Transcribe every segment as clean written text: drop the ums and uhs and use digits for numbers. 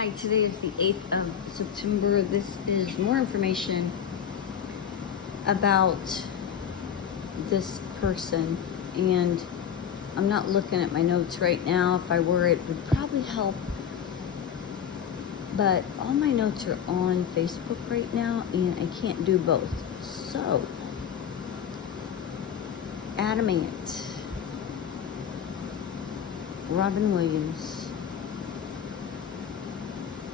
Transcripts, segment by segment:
Hi, today is the 8th of September. This is more information about this person, and I'm not looking at my notes right now. If I were, it would probably help. But all my notes are on Facebook right now, and I can't do both. So, Adam Ant, Robin Williams,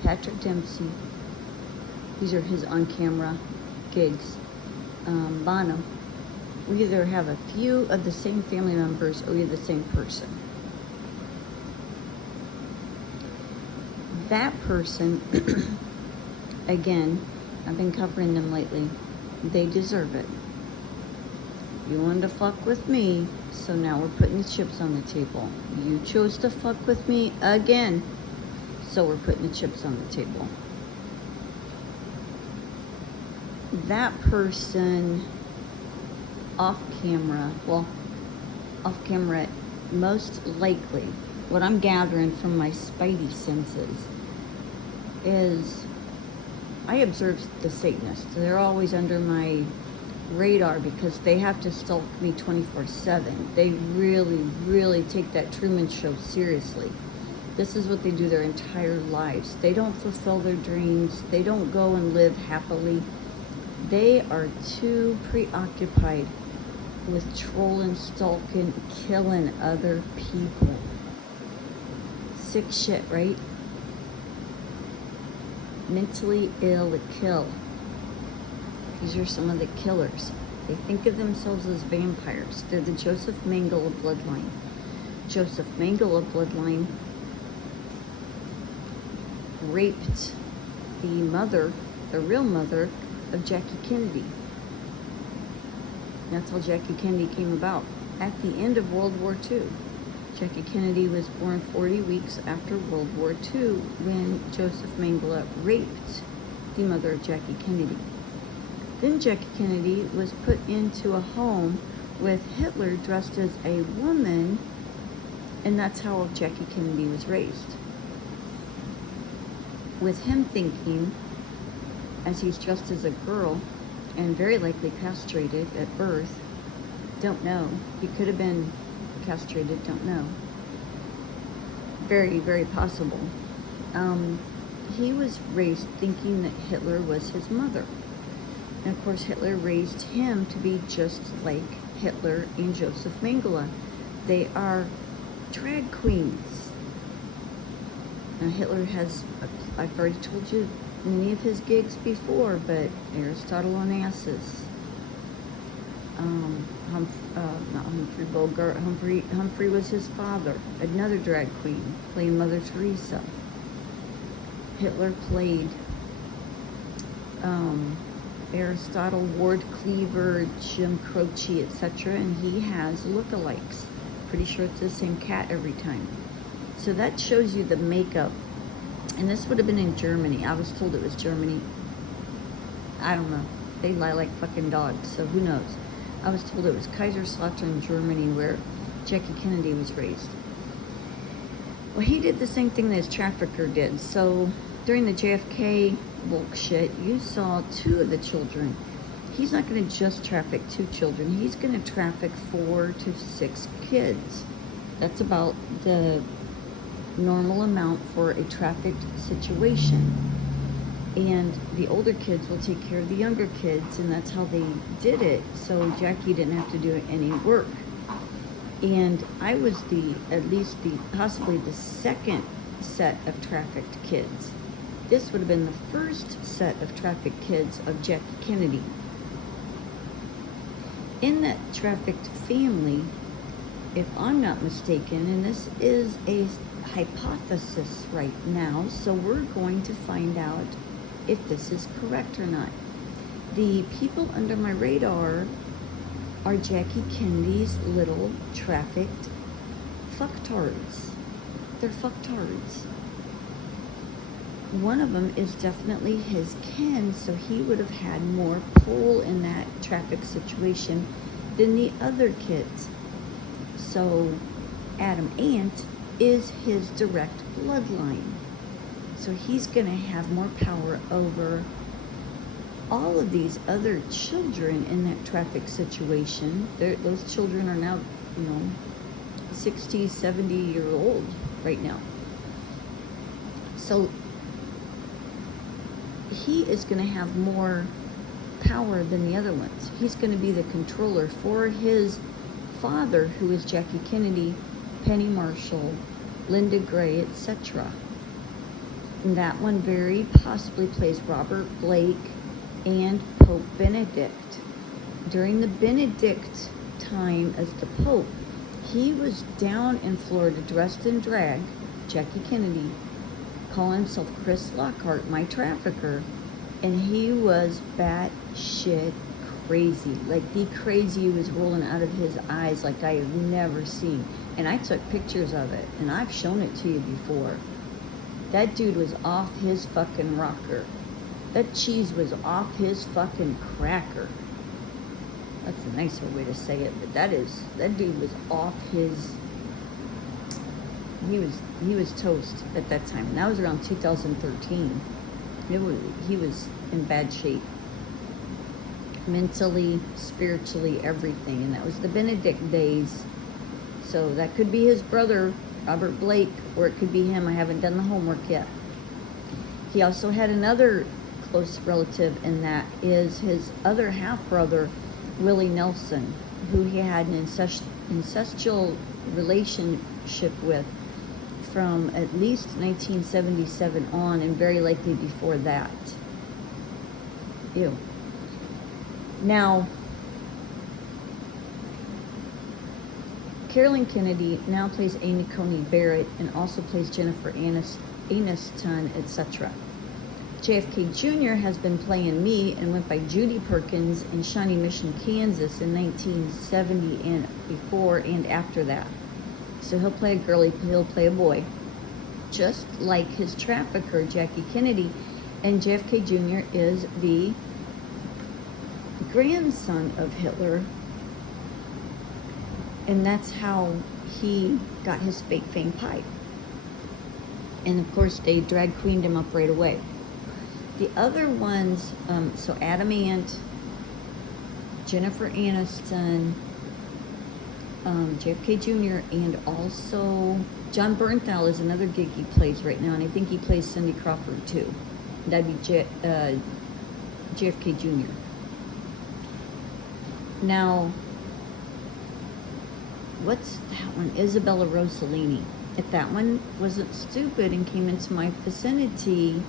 Patrick Dempsey. These are his on-camera gigs. Bono. We either have a few of the same family members or we're the same person. That person, again, I've been covering them lately. They deserve it. You wanted to fuck with me, so now we're putting the chips on the table. You chose to fuck with me again, so we're putting the chips on the table. That person off camera, most likely, what I'm gathering from my spidey senses is I observe the Satanists. They're always under my radar because they have to stalk me 24/7. They really, really take that Truman Show seriously. This is what they do their entire lives. They don't fulfill their dreams. They don't go and live happily. They are too preoccupied with trolling, stalking, killing other people. Sick shit, right? Mentally ill to kill. These are some of the killers. They think of themselves as vampires. They're the Joseph Mengele bloodline. Joseph Mengele bloodline raped the mother, the real mother, of Jackie Kennedy. That's how Jackie Kennedy came about. At the end of World War II. Jackie Kennedy was born 40 weeks after World War II when Joseph Mengele raped the mother of Jackie Kennedy. Then Jackie Kennedy was put into a home with Hitler dressed as a woman, and that's how Jackie Kennedy was raised. With him thinking, as he's dressed as a girl and very likely castrated at birth, don't know. He could have been castrated, don't know. Very, very possible. He was raised thinking that Hitler was his mother. And of course, Hitler raised him to be just like Hitler and Joseph Mengele. They are drag queens. Now, Hitler has, I've already told you many of his gigs before, but Aristotle on asses. Not Humphrey Bogart. Humphrey was his father, another drag queen, playing Mother Teresa. Hitler played Aristotle, Ward Cleaver, Jim Croce, etc., and he has lookalikes. Pretty sure it's the same cat every time. So that shows you the makeup. And this would have been in Germany. I was told it was Germany. I don't know. They lie like fucking dogs, so who knows? I was told it was Kaiserslautern, Germany, where Jackie Kennedy was raised. Well, he did the same thing that his trafficker did. So during the JFK bullshit, you saw 2 of the children. He's not going to just traffic 2 children. He's going to traffic 4 to 6 kids. That's about the normal amount for a trafficked situation. And the older kids will take care of the younger kids, and that's how they did it, so Jackie didn't have to do any work. And I was possibly the second set of trafficked kids. This would have been the first set of trafficked kids of Jackie Kennedy. In that trafficked family, if I'm not mistaken, and this is a hypothesis right now, so we're going to find out if this is correct or not. The people under my radar are Jackie Kennedy's little trafficked fucktards. They're fucktards. One of them is definitely his kin, so he would have had more pull in that traffic situation than the other kids. So Adam Ant is his direct bloodline. So he's going to have more power over all of these other children in that traffic situation. Those children are now, 60, 70-year-old right now. So he is going to have more power than the other ones. He's going to be the controller for his father, who is Jackie Kennedy, Penny Marshall, Linda Gray, etc. And that one very possibly plays Robert Blake and Pope Benedict. During the Benedict time as the Pope, he was down in Florida dressed in drag, Jackie Kennedy, calling himself Chris Lockhart, my trafficker, and he was batshit crazy. Like, the crazy was rolling out of his eyes like I have never seen. And I took pictures of it, and I've shown it to you before. That dude was off his fucking rocker. That cheese was off his fucking cracker. That's a nicer way to say it, but that dude was off his, he was toast at that time. And that was around 2013. He was in bad shape. Mentally, spiritually, everything. And that was the Benedict days. So that could be his brother, Robert Blake, or it could be him. I haven't done the homework yet. He also had another close relative, and that is his other half-brother, Willie Nelson, who he had an incestual relationship with from at least 1977 on, and very likely before that. Ew. Now, Carolyn Kennedy now plays Amy Coney Barrett and also plays Jennifer Aniston, etc. JFK Jr. has been playing me and went by Judy Perkins in Shawnee Mission, Kansas in 1970 and before and after that. So he'll play a girl, he'll play a boy. Just like his trafficker, Jackie Kennedy. And JFK Jr. is the grandson of Hitler. And that's how he got his fake fame pie. And of course, they drag queened him up right away. The other ones, so Adam Ant, Jennifer Aniston, JFK Jr., and also John Bernthal is another gig he plays right now, and I think he plays Cindy Crawford too. That'd be JFK Jr. Now, what's that one? Isabella Rossellini. If that one wasn't stupid and came into my vicinity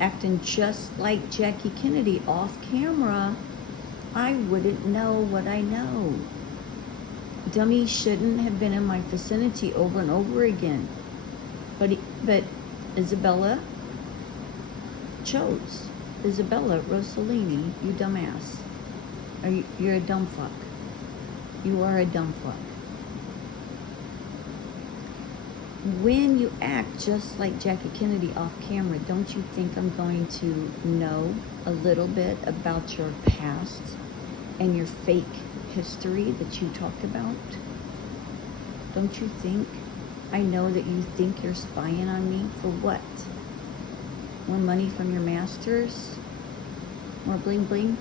acting just like Jackie Kennedy off camera, I wouldn't know what I know. Dummy shouldn't have been in my vicinity over and over again. But Isabella chose. Isabella Rossellini, you dumbass. You're a dumb fuck. You are a dumb fuck. When you act just like Jackie Kennedy off camera, don't you think I'm going to know a little bit about your past and your fake history that you talk about? Don't you think I know that you think you're spying on me for what? More money from your masters? More bling bling?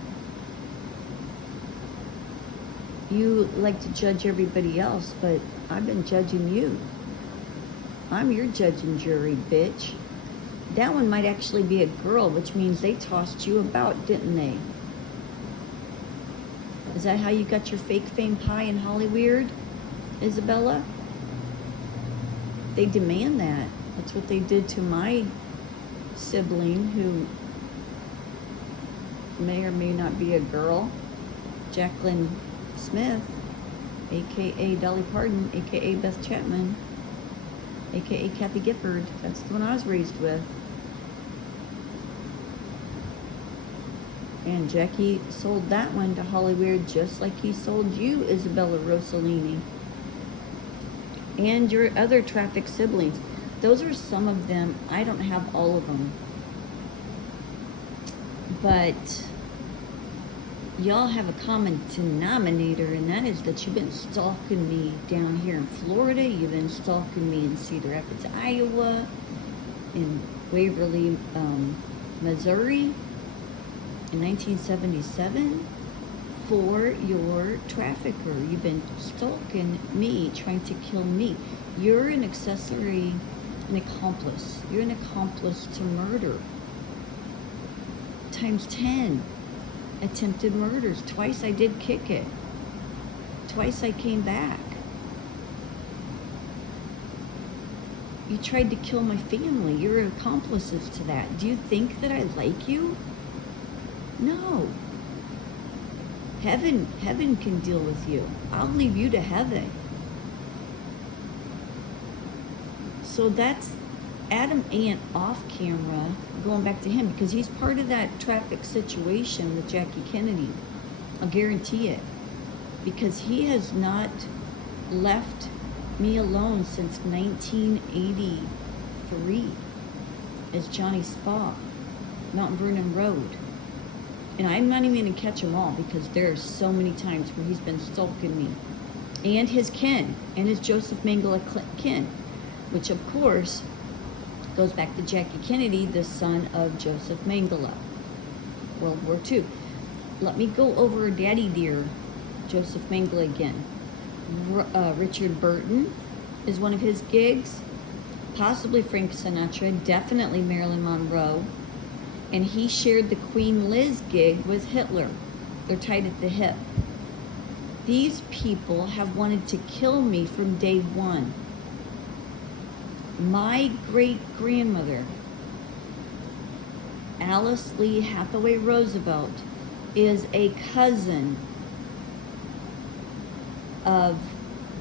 You like to judge everybody else, but I've been judging you. I'm your judge and jury, bitch. That one might actually be a girl, which means they tossed you about, didn't they? Is that how you got your fake fame pie in Hollywood, Isabella? They demand that. That's what they did to my sibling, who may or may not be a girl, Jacqueline Smith, aka Dolly Parton, aka Beth Chapman, aka Kathy Gifford. That's the one I was raised with. And Jackie sold that one to Hollywood just like he sold you, Isabella Rossellini. And your other traffic siblings. Those are some of them. I don't have all of them. But y'all have a common denominator, and that is that you've been stalking me down here in Florida. You've been stalking me in Cedar Rapids, Iowa, in Waverly, Missouri in 1977 for your trafficker. You've been stalking me, trying to kill me. You're an accessory, an accomplice. You're an accomplice to murder. Times 10 attempted murders. Twice I did kick it. Twice I came back. You tried to kill my family. You're accomplices to that. Do you think that I like you? No. Heaven can deal with you. I'll leave you to heaven. So that's Adam Ant off camera, going back to him, because he's part of that traffic situation with Jackie Kennedy. I'll guarantee it. Because he has not left me alone since 1983 as Johnny Spa, Mount Vernon Road. And I'm not even going to catch them all because there are so many times where he's been stalking me. And his kin, and his Joseph Mengele kin, which of course goes back to Jackie Kennedy, the son of Joseph Mengele, World War II. Let me go over Daddy Dear, Joseph Mengele again. Richard Burton is one of his gigs, possibly Frank Sinatra, definitely Marilyn Monroe, and he shared the Queen Liz gig with Hitler. They're tied at the hip. These people have wanted to kill me from day one. My great-grandmother, Alice Lee Hathaway Roosevelt, is a cousin of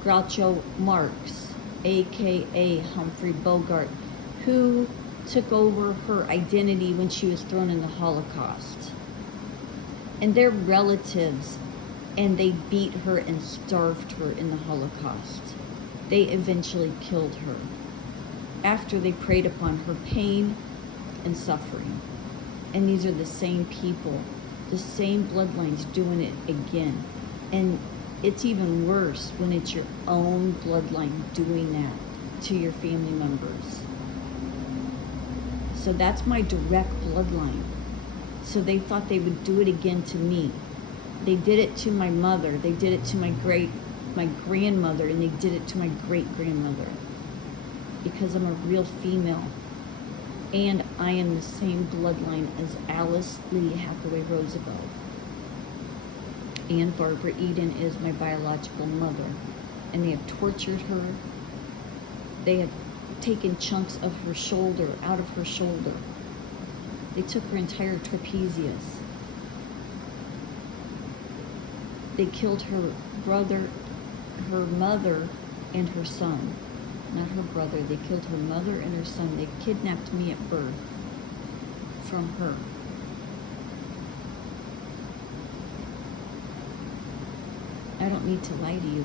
Groucho Marx, aka Humphrey Bogart, who took over her identity when she was thrown in the Holocaust. And they're relatives, and they beat her and starved her in the Holocaust. They eventually killed her after they preyed upon her pain and suffering. And these are the same people, the same bloodlines doing it again. And it's even worse when it's your own bloodline doing that to your family members. So that's my direct bloodline. So they thought they would do it again to me. They did it to my mother. They did it to my grandmother, and they did it to my great-grandmother. Because I'm a real female. And I am the same bloodline as Alice Lee Hathaway Roosevelt. And Barbara Eden is my biological mother. And they have tortured her. They have taken chunks of her shoulder, out of her shoulder. They took her entire trapezius. They killed her brother, her mother, and her son. Not her brother. They killed her mother and her son. They kidnapped me at birth from her. I don't need to lie to you.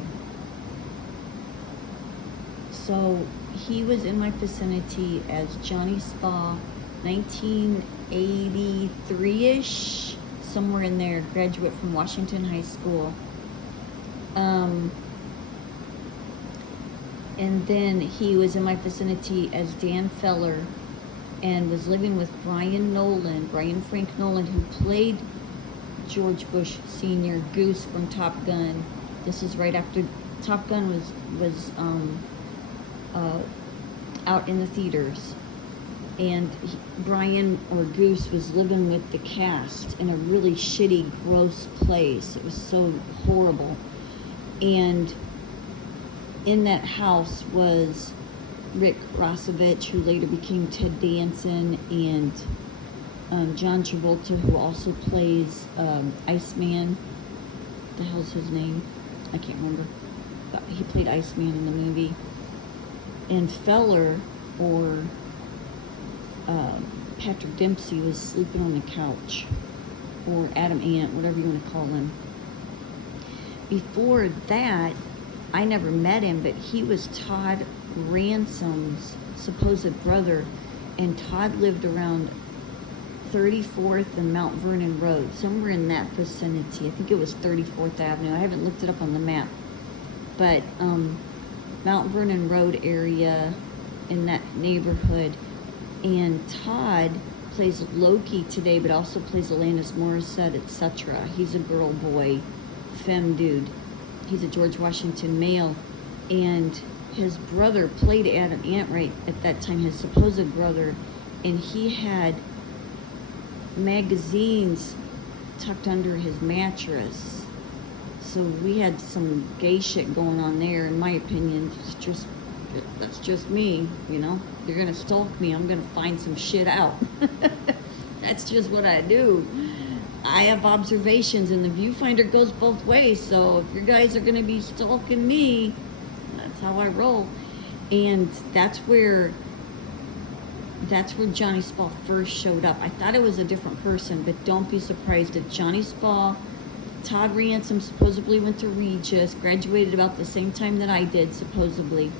So he was in my vicinity as Johnny Spa, 1983-ish, somewhere in there, graduate from Washington High School. And then he was in my vicinity as Dan Feller and was living with Brian Frank Nolan, who played George Bush Sr., Goose from Top Gun. This is right after Top Gun was out in the theaters. And Brian, or Goose, was living with the cast in a really shitty, gross place. It was so horrible. And in that house was Rick Rossovich, who later became Ted Danson, and John Travolta, who also plays Iceman. What the hell's his name? I can't remember. But he played Iceman in the movie. And Feller, or Patrick Dempsey, was sleeping on the couch. Or Adam Ant, whatever you want to call him. Before that, I never met him, but he was Todd Ransom's supposed brother, and Todd lived around 34th and Mount Vernon Road, somewhere in that vicinity. I think it was 34th Avenue. I haven't looked it up on the map, but Mount Vernon Road area, in that neighborhood. And Todd plays Loki today, but also plays Alanis Morissette, etc. He's a girl, boy, femme dude. He's a George Washington male. And his brother played Adam Ant at that time, his supposed brother, and he had magazines tucked under his mattress. So we had some gay shit going on there, in my opinion. That's just me, you know. You're gonna stalk me, I'm gonna find some shit out. That's just what I do. I have observations, and the viewfinder goes both ways. So if you guys are gonna be stalking me, that's how I roll. And that's where Johnny Spall first showed up. I thought it was a different person, but don't be surprised if Johnny Spall, Todd Ransom supposedly went to Regis, graduated about the same time that I did, supposedly.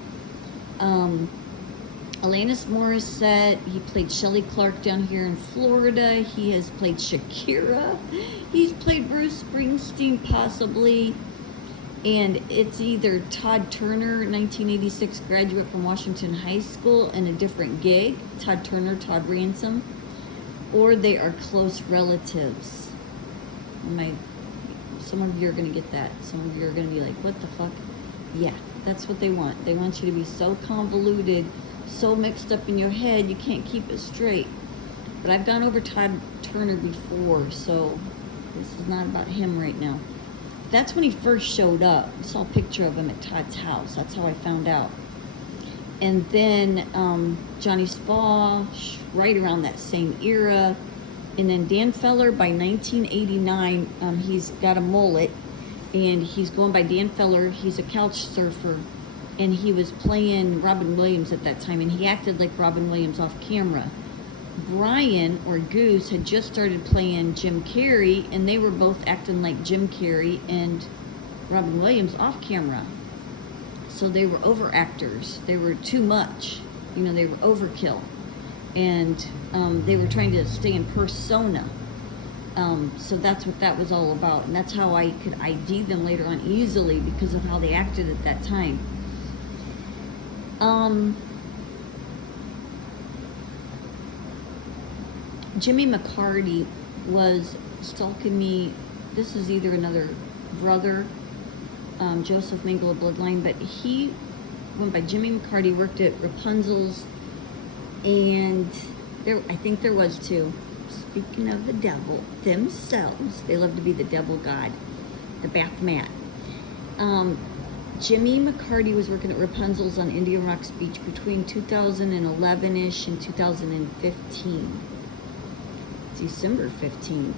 Alanis Morissette, he played Shelley Clark down here in Florida. He has played Shakira. He's played Bruce Springsteen, possibly. And it's either Todd Turner, 1986 graduate from Washington High School, in a different gig, Todd Turner, Todd Ransom, or they are close relatives. Some of you are going to get that. Some of you are going to be like, what the fuck? Yeah, that's what they want. They want you to be so convoluted, so mixed up in your head, you can't keep it straight. But I've gone over Todd Turner before, so this is not about him right now. That's when he first showed up. I saw a picture of him at Todd's house. That's how I found out. And then Johnny Spall, right around that same era. And then Dan Feller, by 1989, he's got a mullet. And he's going by Dan Feller. He's a couch surfer. And he was playing Robin Williams at that time. And he acted like Robin Williams off camera. Brian, or Goose, had just started playing Jim Carrey, and they were both acting like Jim Carrey and Robin Williams off camera. So they were over actors. They were too much. You know, they were overkill. And they were trying to stay in persona. So that's what that was all about. And that's how I could ID them later on easily, because of how they acted at that time. Jimmy McCarty was stalking me. This is either another brother, Joseph Mengele bloodline, but he went by Jimmy McCarty, worked at Rapunzel's, and I think there was two. Speaking of the devil themselves, they love to be the devil god, the Baphomet. Jimmy McCarty was working at Rapunzel's on Indian Rocks Beach between 2011-ish and 2015. December 15th,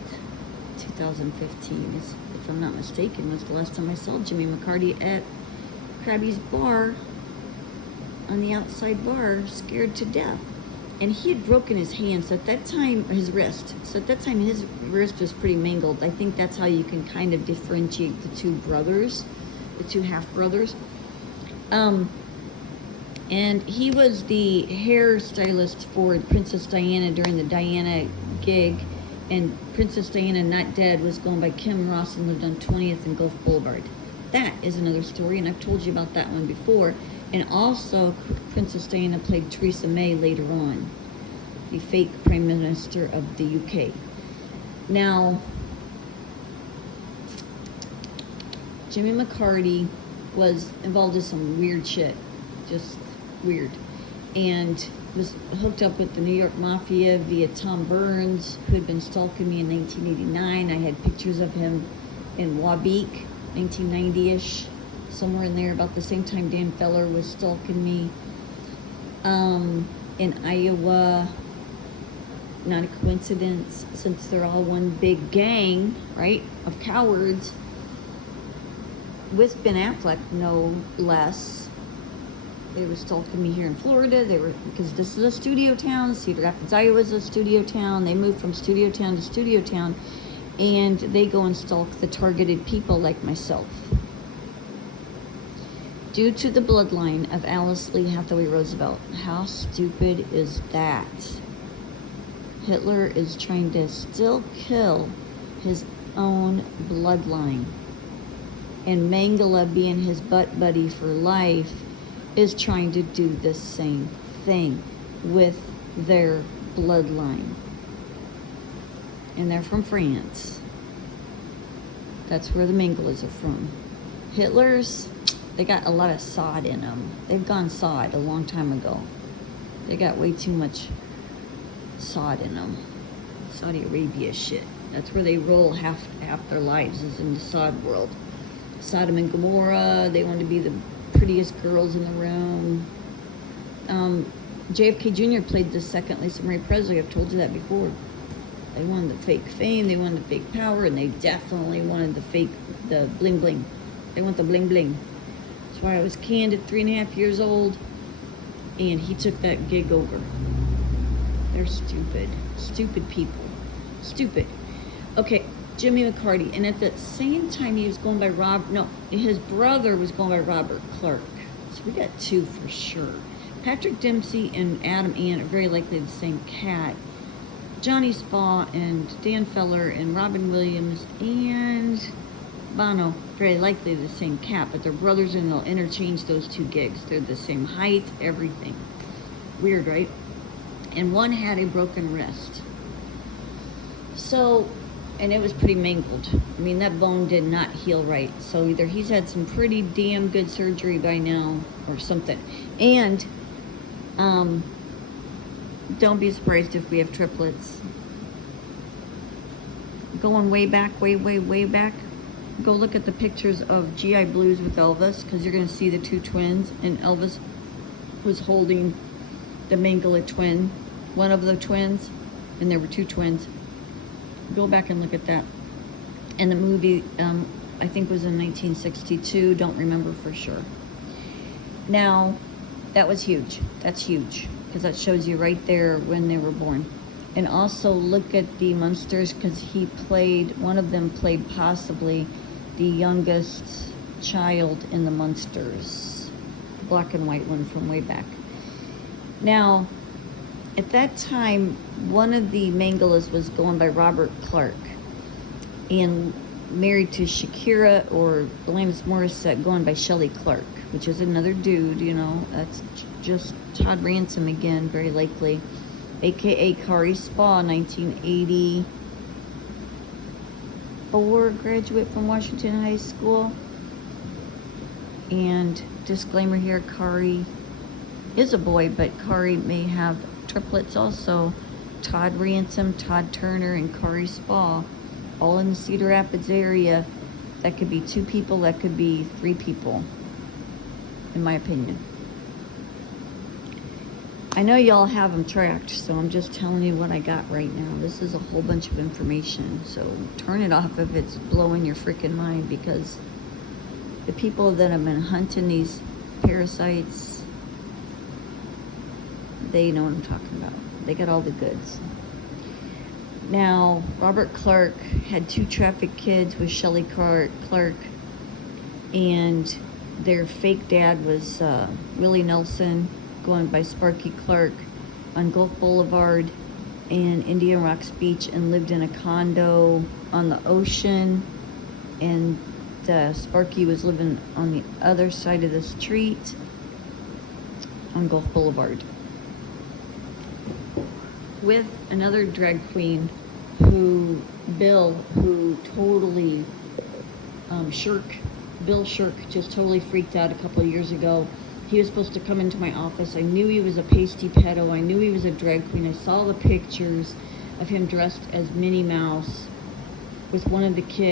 2015, if I'm not mistaken, was the last time I saw Jimmy McCarty at Krabby's bar, on the outside bar, scared to death. And he had broken his hand, so at that time, his wrist. So at that time, his wrist was pretty mangled. I think that's how you can kind of differentiate the two brothers, the two half-brothers. And he was the hairstylist for Princess Diana during the Diana gig, and Princess Diana, Not Dead, was going by Kim Ross and lived on 20th and Gulf Boulevard. That is another story, and I've told you about that one before. And also, Princess Diana played Theresa May later on, the fake Prime Minister of the UK. Now, Jimmy McCarty was involved in some weird shit, just weird, and was hooked up with the New York Mafia via Tom Burns, who had been stalking me in 1989. I had pictures of him in Wabeek, 1990-ish, somewhere in there, about the same time Dan Feller was stalking me. In Iowa, not a coincidence, since they're all one big gang, right, of cowards, with Ben Affleck, no less. They were stalking me here in Florida. Because this is a studio town. Cedar Rapids, Iowa is a studio town. They moved from studio town to studio town, and they go and stalk the targeted people like myself. Due to the bloodline of Alice Lee Hathaway Roosevelt. How stupid is that? Hitler is trying to still kill his own bloodline. And Mengele, being his butt buddy for life, is trying to do the same thing with their bloodline. And they're from France. That's where the Mengeles are from. Hitler's, they got a lot of sod in them. They've gone sod a long time ago. They got way too much sod in them. Saudi Arabia shit. That's where they roll half their lives, is in the sod world. Sodom and Gomorrah, they want to be the prettiest girls in the room. JFK Jr. played the second Lisa Marie Presley. I've told you that before. They wanted the fake fame, they wanted the fake power, and they definitely wanted the bling bling. They want the bling bling. That's why I was canned at 3.5 years old, and he took that gig over. They're stupid. Stupid people. Stupid. Okay, Jimmy McCarty. And at the same time, he was going by his brother was going by Robert Clark. So we got two for sure. Patrick Dempsey and Adam Ant are very likely the same cat. Johnny Spa and Dan Feller and Robin Williams and Bono, very likely the same cat, but they're brothers and they'll interchange those two gigs. They're the same height, everything. Weird, right? And one had a broken wrist. So, and it was pretty mangled. I mean, that bone did not heal right. So either he's had some pretty damn good surgery by now or something. And, don't be surprised if we have triplets. Going way back, way back. Go look at the pictures of GI Blues with Elvis, because you're going to see the two twins. And Elvis was holding the Mengele twin, one of the twins, and there were two twins. Go back and look at that. And the movie, I think, was in 1962. Don't remember for sure. Now, that was huge. That's huge, because that shows you right there when they were born. And also look at the Munsters, because one of them played possibly the youngest child in the Munsters. Black and white one from way back. Now, at that time, one of the Mengeles was going by Robert Clark and married to Shakira, or Alanis Morissette, going by Shelley Clark, which is another dude, that's just Todd Ransom again, very likely, aka Kari Spa, 1984 graduate from Washington High School. And disclaimer here, Kari is a boy, but Kari may have triplets also. Todd Ransom, Todd Turner, and Kari Spa, all in the Cedar Rapids area. That could be 2 people, that could be 3 people, in my opinion. I know y'all have them tracked, so I'm just telling you what I got right now. This is a whole bunch of information, so turn it off if it's blowing your freaking mind, because the people that have been hunting these parasites, they know what I'm talking about. They got all the goods. Now, Robert Clark had 2 trafficked kids with Shelley Clark, and their fake dad was Willie Nelson, going by Sparky Clark, on Gulf Boulevard in Indian Rocks Beach, and lived in a condo on the ocean. And Sparky was living on the other side of the street on Gulf Boulevard with another drag queen Bill totally Bill Shirk just totally freaked out a couple of years ago. He was supposed to come into my office. I knew he was a pasty pedo. I knew he was a drag queen. I saw the pictures of him dressed as Minnie Mouse with one of the kids.